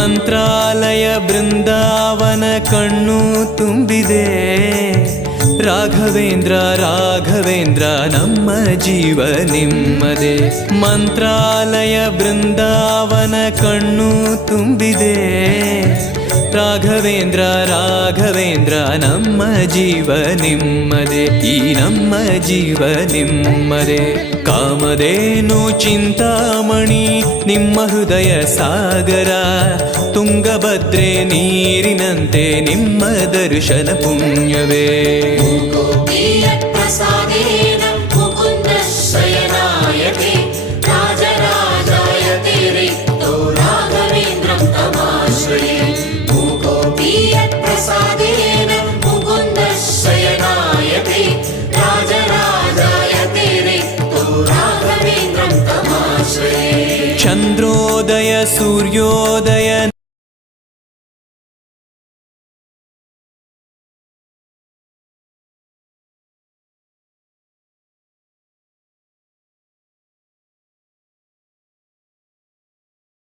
ಮಂತ್ರಾಲಯ ಬೃಂದಾವನ ಕಣ್ಣು ತುಂಬಿದೆ. ರಾಘವೇಂದ್ರ ರಾಘವೇಂದ್ರ ನಮ್ಮ ಜೀವ ನಿಮ್ಮದೇ. ಮಂತ್ರಾಲಯ ಬೃಂದಾವನ ಕಣ್ಣು ತುಂಬಿದೆ. ರಾಘವೇಂದ್ರ ರಾಘವೇಂದ್ರ ನಮ್ಮ ಜೀವ ನಿಮ್ಮದೇ. ಈ ನಮ್ಮ ಜೀವ ನಿಮ್ಮದೇ. ಕಾಮಧೇನು ಚಿಂತಾಮಣಿ ನಿಮ್ಮ ಹೃದಯ ಸಾಗರ. ತುಂಗಭದ್ರೆ ನೀರಿನಂತೆ ನಿಮ್ಮ ದರ್ಶನ ಪುಣ್ಯವೇ. ಚಂದ್ರೋದಯ ಸೂರ್ಯೋದಯ